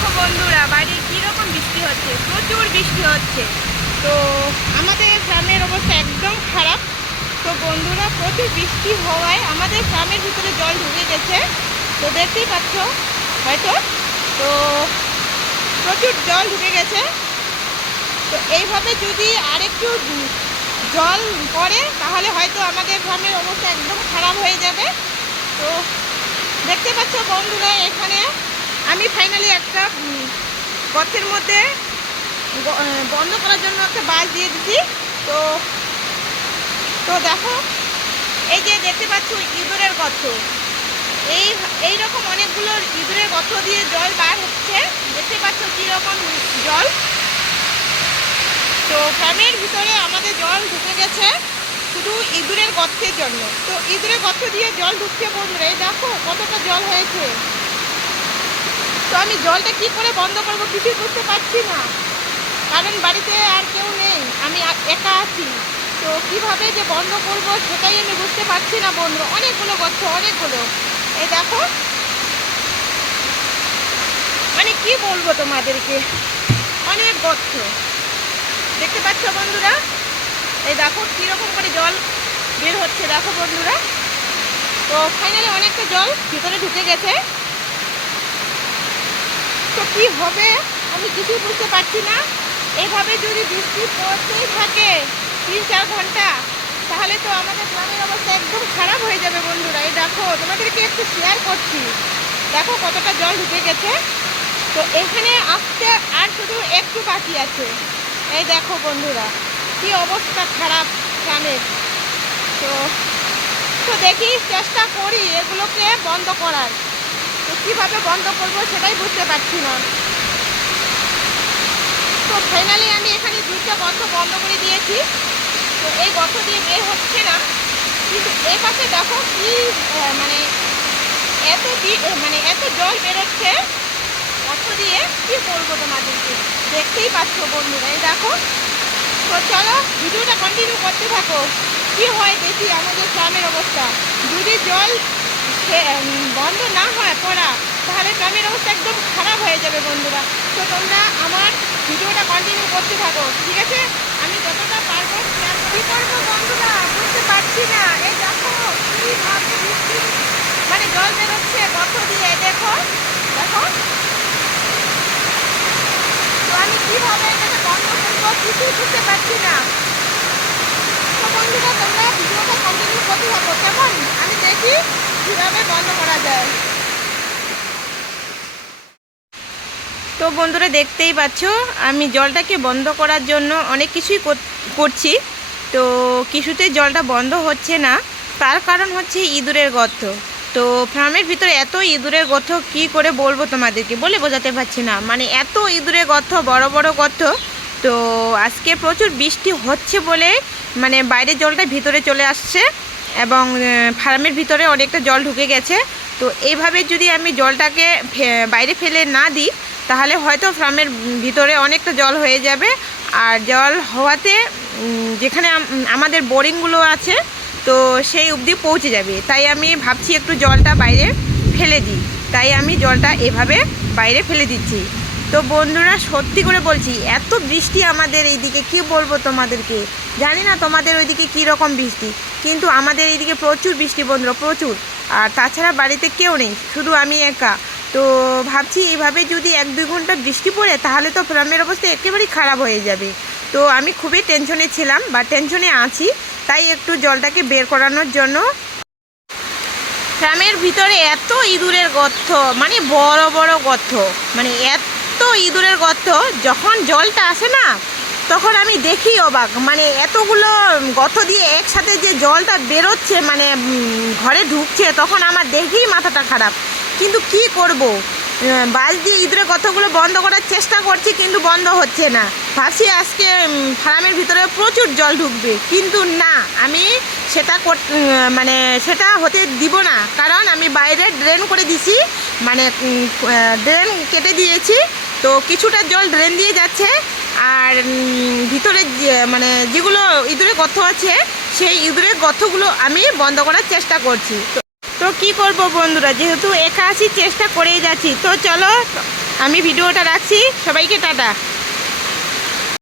দেখো বন্ধুরা, বাইরে কীরকম বৃষ্টি হচ্ছে? প্রচুর বৃষ্টি হচ্ছে। তো আমাদের গ্রামের অবস্থা একদম খারাপ। তো বন্ধুরা, প্রচুর বৃষ্টি হওয়ায় আমাদের গ্রামের ভিতরে জল ঢুকে গেছে। তো দেখতেই পাচ্ছ, হয়তো। তো প্রচুর জল ঢুকে গেছে। তো এইভাবে যদি আরেকটু জল পড়ে, তাহলে হয়তো আমাদের গ্রামের অবস্থা একদম খারাপ হয়ে যাবে। তো দেখতে পাচ্ছ বন্ধুরা, এখানে আমি ফাইনালি একটা গর্তের মধ্যে বন্ধ করার জন্য একটা বাস দিয়ে দিচ্ছি তো তো দেখো, এই যে দেখতে পাচ্ছ ইঁদুরের গর্ত। এই এই রকম অনেকগুলো ইঁদুরের গর্ত দিয়ে জল বার হচ্ছে। দেখতে পাচ্ছ কীরকম জল। তো গ্রামের ভিতরে আমাদের জল ঢুকে গেছে শুধু ইঁদুরের গর্তের জন্য। তো ইঁদুরের গর্ত দিয়ে জল ঢুকছে বন্ধুরা, এই দেখো কতটা জল হয়েছে। তো আমি জলটা কি করে বন্ধ করব কিছুই বুঝতে পারছি না। কারণ বাড়িতে আর কেউ নেই, আমি একা আছি। তো কীভাবে যে বন্ধ করব সেটাই আমি বুঝতে পারছি না বন্ধু। অনেকগুলো গচ্ছ অনেকগুলো। এই দেখো। মানে কি বলব তোমাদেরকে? অনেক গচ্ছ দেখতে পাচ্ছ বন্ধুরা? এই দেখো কীরকম করে জল বের হচ্ছে। দেখো বন্ধুরা। তো ফাইনালি অনেকটা জল ভিতরে ঢুকে গেছে। তো কি হবে? আমি কিছুই বুঝতে পারছি না। এভাবে যদি বৃষ্টি পড়তেই থাকে তিন চার ঘণ্টা, তাহলে তো আমাদের গ্রামের অবস্থা একদম খারাপ হয়ে যাবে বন্ধুরা। এই দেখো, তোমাদেরকে একটু শেয়ার করছি। দেখো কতটা জল ঢুকে গেছে। তো এখানে আসতে আর শুধু একটু বাকি আছে। এই দেখো বন্ধুরা, কি অবস্থা খারাপ গ্রামের। তো তো দেখি চেষ্টা করি এগুলোকে বন্ধ করার। কীভাবে বন্ধ করব সেটাই বুঝতে পারছি না। তো ফাইনালি আমি এখানে দুইটা গর্ত বন্ধ করে দিয়েছি। তো এই গর্ত দিয়ে বের হচ্ছে না। কিন্তু এই পাশে দেখো কি মানে এত মানে এত জল বেরোচ্ছে গর্ত দিয়ে। কি বলব তোমাদেরকে? দেখতেই পাচ্ছ বন্ধুরা, এই দেখো। তো চলো, ভিডিওটা কন্টিনিউ করতে থাকো। কি হয় দেখি আমাদের গ্রামের অবস্থা। যদি জল বন্ধ না হয় পড়া, তাহলে গ্রামের অবস্থা একদম খারাপ হয়ে যাবে বন্ধুরা। তো তোমরা আমার ভিডিওটা কন্টিনিউ করতে থাকো, ঠিক আছে? আমি যতটা পারব করব। কি করব বন্ধুরা? বুঝতে পারছি না। এই দেখো কীভাবে বৃষ্টি। মানে জল বেরোচ্ছে গর্ত দিয়ে, দেখো দেখো। তো আমি কীভাবে এটাকে বন্ধ করব কিছুই বুঝতে পারছি না। তো বন্ধুরা, তোমরা ভিডিওটা কন্টিনিউ করতে থাকো, কেমন? আমি দেখি। কীভাবে বন্ধ করা যায়? তো বন্ধুরা দেখতেই পাচ্ছ, আমি জলটাকে বন্ধ করার জন্য অনেক কিছুই কর- করছি। তো কিছুতে জলটা বন্ধ হচ্ছে না। তার কারণ হচ্ছে ইঁদুরের গর্ত। তো ফার্মের ভিতরে এত ইঁদুরের গর্ত, কি করে বলব তোমাদেরকে? বলে বোঝাতে পারছি না। মানে এত ইঁদুরের গর্ত, বড় বড় গর্ত। তো আজকে প্রচুর বৃষ্টি হচ্ছে বলে মানে বাইরের জলটা ভিতরে চলে আসছে। এবং ফার্মের ভিতরে অনেকটা জল ঢুকে গেছে। তো এইভাবে যদি আমি জলটাকে বাইরে ফেলে না দিই, তাহলে হয়তো ফার্মের ভিতরে অনেকটা জল হয়ে যাবে। আর জল হওয়াতে যেখানে আমাদের বোরিংগুলো আছে, তো সেই অবধি পৌঁছে যাবে। তাই আমি ভাবছি একটু জলটা বাইরে ফেলে দিই। তাই আমি জলটা এভাবে বাইরে ফেলে দিচ্ছি। তো বন্ধুরা, সত্যি করে বলছি, এত বৃষ্টি আমাদের এইদিকে, কি বলব তোমাদেরকে? জানি না তোমাদের ওইদিকে কী রকম বৃষ্টি, কিন্তু আমাদের এইদিকে প্রচুর বৃষ্টি বন্ধুরা, প্রচুর। আর তাছাড়া বাড়িতে কেউ নেই, শুধু আমি একা। তো ভাবছি এইভাবে যদি এক দুই ঘণ্টা বৃষ্টি পড়ে, তাহলে তো গ্রামের অবস্থা একেবারেই খারাপ হয়ে যাবে। তো আমি খুবই টেনশনে ছিলাম, বা টেনশনে আছি, তাই একটু জলটাকে বের করানোর জন্য। গ্রামের ভিতরে এত ইঁদুরের গর্ত মানে বড় বড় গর্ত মানে এত ইঁদুরের গর্ত, যখন জলটা আসে না, তখন আমি দেখি অবাক। মানে এতগুলো গর্ত দিয়ে একসাথে যে জলটা বেরোচ্ছে মানে ঘরে ঢুকছে, তখন আমার দেখেই মাথাটা খারাপ। কিন্তু কি করব? বাস দিয়ে ইঁদুরের গর্তগুলো বন্ধ করার চেষ্টা করছি, কিন্তু বন্ধ হচ্ছে না। ভাবছি আজকে ফার্মের ভিতরে প্রচুর জল ঢুকবে। কিন্তু না, আমি সেটা মানে সেটা হতে দিব না। কারণ আমি বাইরে ড্রেন করে দিছি মানে ড্রেন কেটে দিয়েছি। তো কিছুটা জল ড্রেন দিয়ে যাচ্ছে আর ভিতরে মানে যেগুলো ইঁদুরে গর্ত আছে, সেই ইঁদুরের গর্তগুলো আমি বন্ধ করার চেষ্টা করছি। তো তো কি করব বন্ধুরা, যেহেতু একা আসি চেষ্টা করেই যাচ্ছি। তো চলো, আমি ভিডিওটা রাখছি। সবাইকে টাটা।